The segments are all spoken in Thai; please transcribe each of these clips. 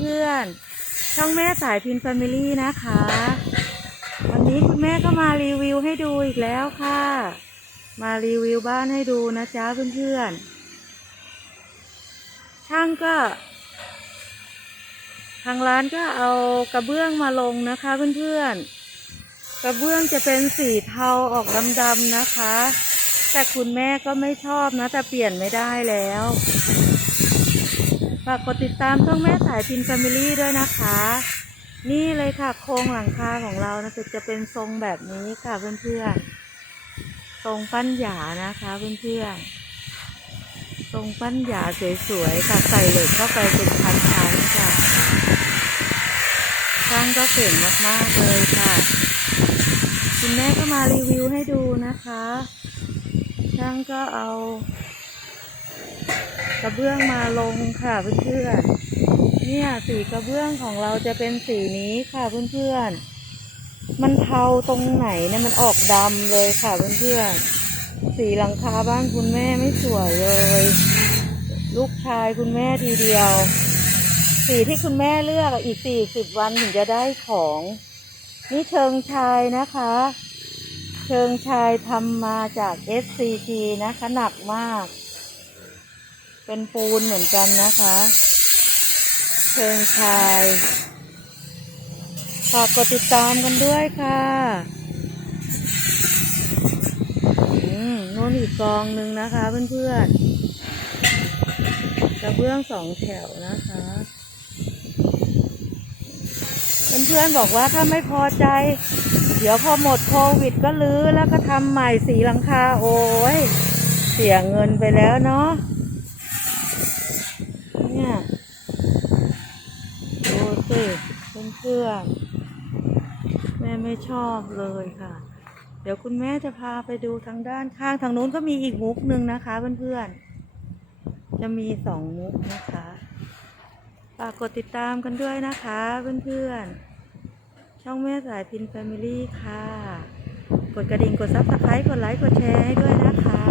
เพื่อนๆ ช่องแม่สายพินแฟมิลี่นะคะ วันนี้คุณแม่ก็มารีวิวให้ดูอีกแล้วค่ะ มารีวิวบ้านให้ดูนะจ๊ะเพื่อนๆ ช่างก็ ทางร้านก็เอากระเบื้องมาลงนะคะเพื่อนๆ กระเบื้องจะเป็นสีเทาออกดำๆนะคะ แต่คุณแม่ก็ไม่ชอบนะแต่เปลี่ยนไม่ได้แล้วากกดติดตามช่องแม่สายพินแฟมิลี่ด้วยนะคะ นี่เลยค่ะโครงหลังคาของเรานะจะเป็นทรงแบบนี้ค่ะเพื่อนๆ ทรงปั้นหยานะคะเพื่อนๆ ทรงปั้นหยาสวยๆค่ะใส่เหล็กเข้าไปเป็นชั้นๆค่ะช่างก็เก่งมากๆเลยค่ะคุณแม่ก็มารีวิวให้ดูนะคะ ช่างก็เอา กระเบื้องมาลงค่ะเพื่อนๆเนี่ยสีกระเบื้องของเราจะเป็นสีนี้ค่ะเพื่อนๆมันเทาตรงไหนเนี่ยมันออกดำเลยค่ะเพื่อนๆสีหลังคาบ้านคุณแม่ไม่สวยเลย ลูกชายคุณแม่ทีเดียว สีที่คุณแม่เลือกอะอีกสี่สิบวันถึงจะได้ของนี่เชิงชายนะคะ เชิงชายทำมาจาก SCG นะคะหนักมาก เป็นปูนเหมือนกันนะคะเชิงชายฝากกดติดตามกันด้วยค่ะนู่นอีกกองหนึ่งนะคะเพื่อนๆกระเบื้องสองแถวนะคะ เพื่อนๆบอกว่าถ้าไม่พอใจ เดี๋ยวพอหมดโควิดก็ลื้อแล้วก็ทำใหม่สีหลังคาโอ้ย เสียเงินไปแล้วเนาะ เนี่ยดูสิเพื่อนๆแม่ไม่ชอบเลยค่ะ เดี๋ยวคุณแม่จะพาไปดูทางด้านข้างทางนู้นก็มีอีกมุกหนึ่งนะคะเพื่อนๆ จะมีสองมุกนะคะฝากกดติดตามกันด้วยนะคะเพื่อนๆ ช่องแม่สายพินแฟมิลี่ค่ะ กดกระดิ่งกดซับสไครต์กดไลค์กดแชร์ให้ด้วยนะคะ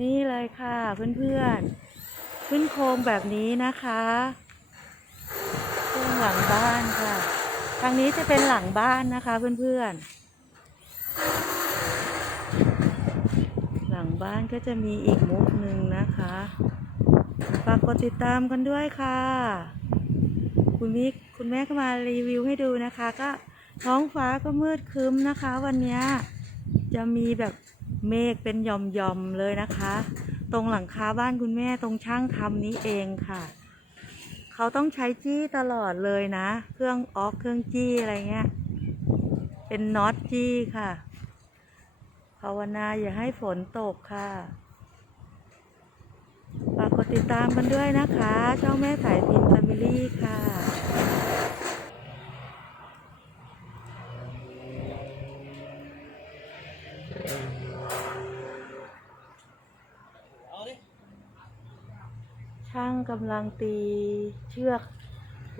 นี่ เลยค่ะเพื่อนๆ ขึ้นโครงแบบนี้นะคะเรื่องหลังบ้านค่ะ ทางนี้จะเป็นหลังบ้านนะคะเพื่อนๆ หลังบ้านก็จะมีอีกมุกหนึ่งนะคะ ฝากกดติดตามกันด้วยค่ะ คุณมิกคุณแม่ก็มารีวิวให้ดูนะคะ ก็ท้องฟ้าก็มืดครึ้มนะคะวันนี้ จะมีแบบเมฆเป็นหย่อมๆเลยนะคะ ตรงหลังคาบ้านคุณแม่ตรงช่างทำนี้เองค่ะ เขาต้องใช้จี้ตลอดเลยนะ เครื่องออกเครื่องจี้อะไรเงี้ย เป็นน็อตจี้ค่ะภาวนาอย่าให้ฝนตกค่ะฝากกดติดตามกันด้วยนะคะ ช่องแม่สายพินแฟมิลี่ค่ะ ช่าง กำลังตีเชือก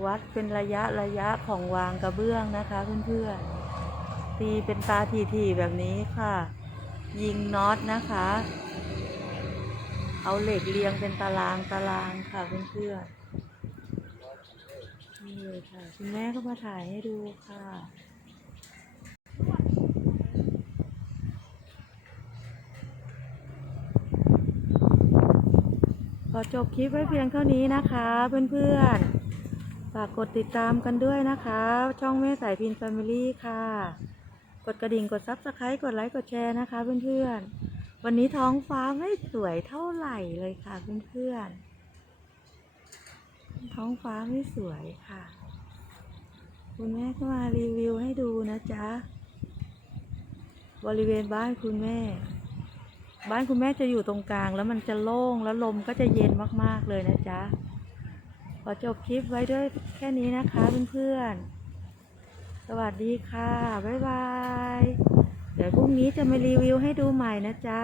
วัดเป็นระยะระยะของวางกระเบื้องนะคะเพื่อนๆ ตีเป็นตาถี่ๆแบบนี้ค่ะ ยิงน็อตนะคะ เอาเหล็กเรียงเป็นตารางตารางค่ะเพื่อนๆ นี่เลยค่ะ คุณแม่ก็มาถ่ายให้ดูค่ะ อจบคลิปไว้เพียงเท่านี้นะคะ เพื่อนๆ ฝากกดติดตามกันด้วยนะคะ ช่องแม่สายพินแฟมิลี่ค่ะ กดกระดิ่งกดซับสไครต์กดไลค์กดแชร์นะคะ เพื่อนๆ วันนี้ท้องฟ้าไม่สวยเท่าไหร่เลยค่ะเพื่อนๆ ท้องฟ้าไม่สวยค่ะ คุณแม่ก็มารีวิวให้ดูนะจ๊ะ บริเวณบ้านคุณแม่ บ้านคุณแม่จะอยู่ตรงกลาง แล้วมันจะโล่งแล้วลมก็จะเย็นมากๆเลยนะจ๊ะ ขอจบคลิปไว้ด้วยแค่นี้นะคะเพื่อนๆ สวัสดีค่ะ บ๊ายบาย เดี๋ยวพรุ่งนี้จะมารีวิวให้ดูใหม่นะจ๊ะ